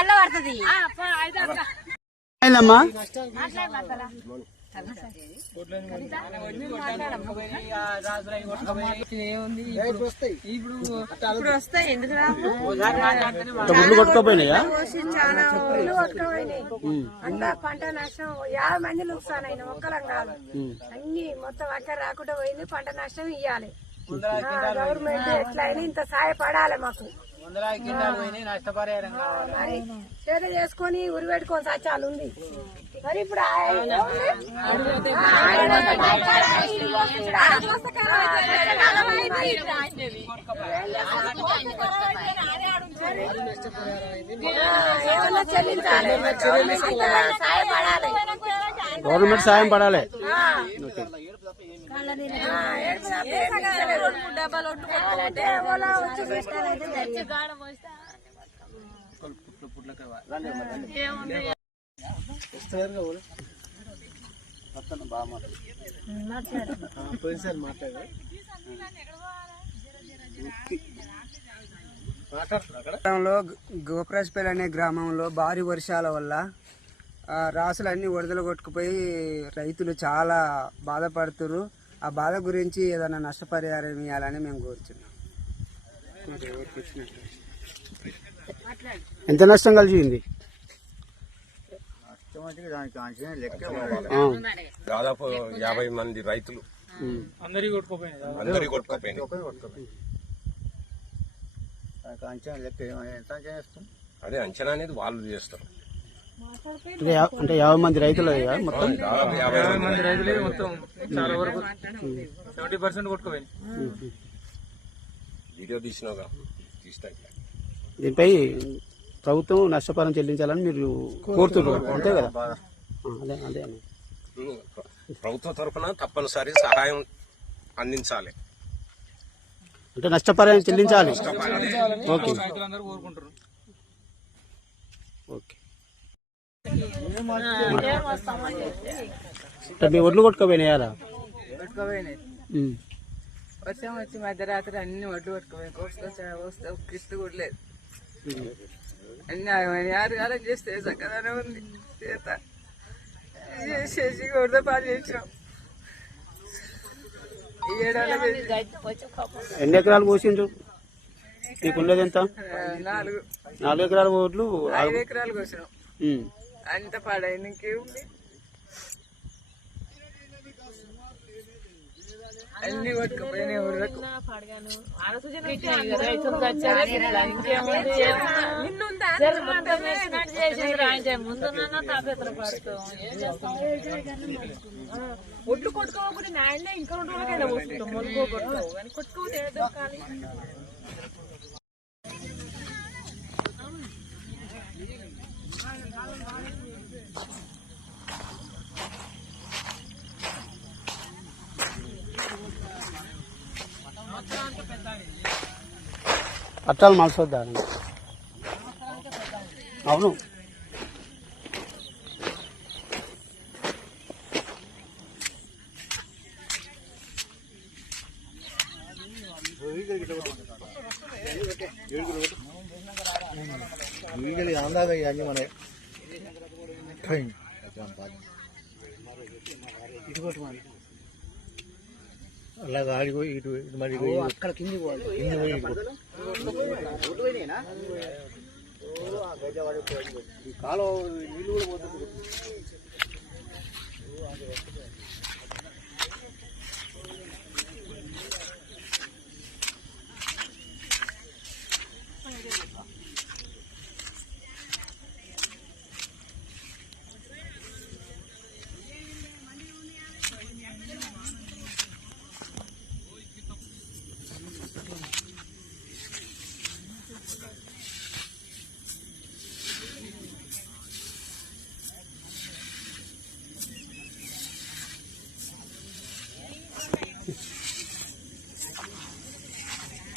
మళ్ళా పడుతుంది. ఇప్పుడు వస్తాయి ఎందుకు రావు ఇంత ముళ్ళు కొట్టుకోపోయినాయా? చాలా ఊళ్ళు కొట్టుకుపోయినాయి అంతా పంట నష్టం యాభై మంది లుక్సాన్ ఒక్కలం కాదు. అన్ని మొత్తం అక్కడ రాకుండా పోయింది పంట నష్టం ఇవ్వాలి గవర్నమెంట్ ఎట్లయినా ఇంత సహాయపడాలి మాకు. చేత చేసుకొని ఉరి పెట్టుకొని సచ్చాలు ఉంది మరి ఇప్పుడు గవర్నమెంట్ సాయం పడాలి గోపరాజపల్లి అనే గ్రామంలో భారీ వర్షాల వల్ల ఆ, రాసులన్నీ వరదలు కొట్టుకుపోయి రైతులు చాలా బాధపడుతున్నారు ఆ బాధ గురించి ఏదైనా నష్టపరిహారం ఇవ్వాలని మేము కోరుతున్నాం ఎంత నష్టం కలిగింది? ఆ. దాదాపు యాభై మంది రైతులు. ఉమ్. అందరి కొట్టుకుపోయింది అదే అంచనా అనేది వాళ్ళు చేస్తారు. అంటే యా- అంటే యాభై మంది రైతులు అయ్యా మొత్తం? యాభై మంది. రైతులే మొత్తం చాలా వరకు సెవెంటీ పర్సెంట్ కొట్టుకుపోయింది వీడియో దీనిపై ప్రభుత్వం నష్టపరం చెల్లించాలని మీరు కోరుతున్నారు అంతే కదా? అదే అదే. ప్రభుత్వ తరఫున తప్పనిసరి సహాయం అందించాలి. అంటే నష్టపరిహారం చెల్లించాలి. ఓకే. ఓకే. మీ ఒడ్లు కొట్టుకోపోయినాయారా. వర్షం వచ్చి మధ్యరాత్రి అన్ని ఒడ్డు కొట్టుకుపోయి కోసుకొచ్చి వస్తే కిస్తు కూడా లేదు. అన్ని ఆరు కాలం చేస్తే చక్కగానే ఉంది. చేత. చేసి కొడత పాలు చేసినాం. ఎన్ని ఎకరాలు పోసిండ్రు? మీకున్నది ఎంత? నాలుగు. నాలుగు ఎకరాల ఓట్లు ఐదు ఎకరాలు కోసినాం. అంత పాడైంది ఇంకేముంది అన్ని కొట్టుకుపోయినాయి ఊళ్ళకు. ఒడ్లు కొట్టుకోకపోతే నాయనే ఇంకా రెండు రోజులకైనా కానీ. మొదలు కొట్టుకోవు కానీ కొట్టుకోతే ఏదో కానీ పట్టాలు మలసొద్దా అవును అలాగా ఆడిపోయి ఇటు ఇటు మరి అక్కడ కింది కింద పోయి ఇటు. పో.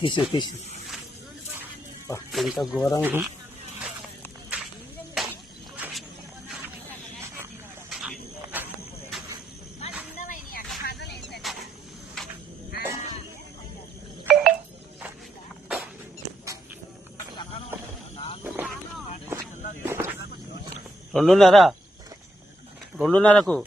తీసు తీసు. ఎంత ఘోరం రెండున్నర? రెండున్నరకు.